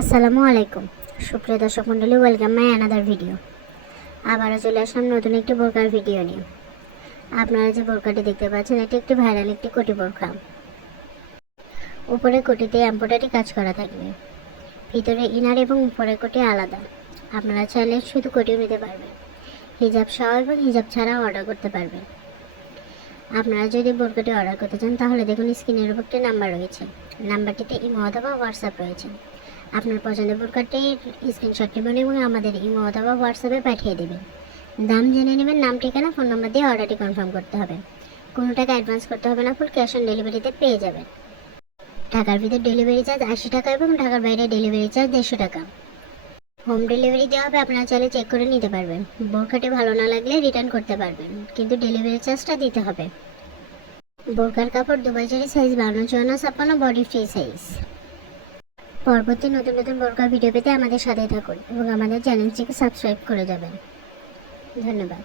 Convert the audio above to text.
আসসালামু আলাইকুম সুপ্রিয় দর্শক মণ্ডলী, ওয়েলকাম মাই অ্যানাদার ভিডিও। আবারও চলে আসলাম নতুন একটি বোরকার ভিডিও নিয়ে। আপনারা যে বোরকাটি দেখতে পাচ্ছেন, এটি একটি ভাইরাল একটি কোটি বোরকা। উপরে কোটিতে এমব্রয়ডারি কাজ করা থাকবে, ভিতরে ইনার এবং উপরের কোটি আলাদা। আপনারা চাইলে শুধু কোটিও নিতে পারবেন, হিজাব সহ এবং হিজাব ছাড়াও অর্ডার করতে পারবেন। আপনারা যদি বোরকাটি অর্ডার করতে চান তাহলে দেখুন স্ক্রিনের উপর একটি নাম্বার রয়েছে, নাম্বারটিতে ইমো অথবা হোয়াটসঅ্যাপ রয়েছে। আপনার পছন্দের বোরকাটির স্ক্রিনশট নেবেন এবং আমাদের ইমো অথবা হোয়াটসঅ্যাপে পাঠিয়ে দেবেন। দাম জেনে নেবেন, নাম, ঠিকানা, ফোন নাম্বার দিয়ে অর্ডারটি কনফার্ম করতে হবে। কোনো টাকা অ্যাডভান্স করতে হবে না, ফুল ক্যাশ অন ডেলিভারিতে পেয়ে যাবেন। ঢাকার ভিতর ডেলিভারি চার্জ 80 টাকা এবং ঢাকার বাইরে ডেলিভারি চার্জ 150 টাকা। হোম ডেলিভারি দেওয়া হবে, আপনারা চাইলে চেক করে নিতে পারবেন। বোরকাটি ভালো না লাগলে রিটার্ন করতে পারবেন, কিন্তু ডেলিভারি চার্জটা দিতে হবে। বোরকার কাপড় দুবাই জারি, সাইজ 52, 54, 56, বডি ফ্রি সাইজ। পরবর্তী নতুন নতুন বোরকার ভিডিও পেতে আমাদের সাথে থাকুন এবং আমাদের চ্যানেলটিকে সাবস্ক্রাইব করে যাবেন। ধন্যবাদ।